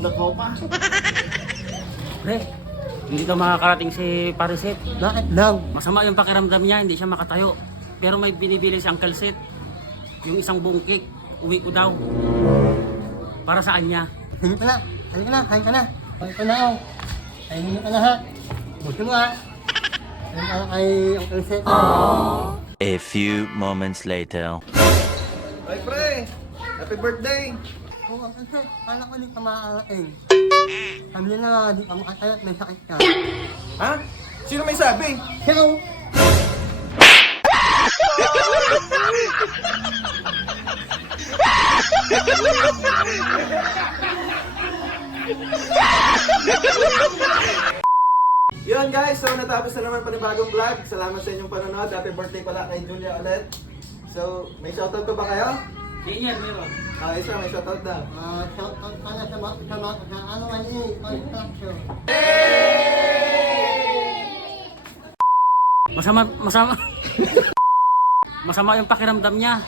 loob ng kopa. Pre, hindi daw makakarating si Pariset. Bakit daw? Masama yung pakiramdam niya, hindi siya makatayo. Pero may binibili si Uncle Seth. Yung isang buong cake, uwi ko daw. Para sa kanya. Kain ka na. Kain ka na. Kain ka na. Kain ka na ako. Kain mo ka na ha. Gusto mo ha. Kain ka na kay Uncle Seth. A few moments later. Ay, pre! Happy birthday! Oo, Uncle Seth. Kala ko di ka makakarating. Sabi niya na di ka makatayo at may sakit ka. Ha? Sino may sabi? Ikaw! Yun guys, so natapos na naman panibagong vlog. Salamat sa inyong panonood. Happy birthday pala kay Julia ulit. So, may shoutout pa ba kayo? Ganyan, meron. Isa, may shoutout daw. Shoutout ka na sa mga ano man construction. Masama yung pakiramdam niya.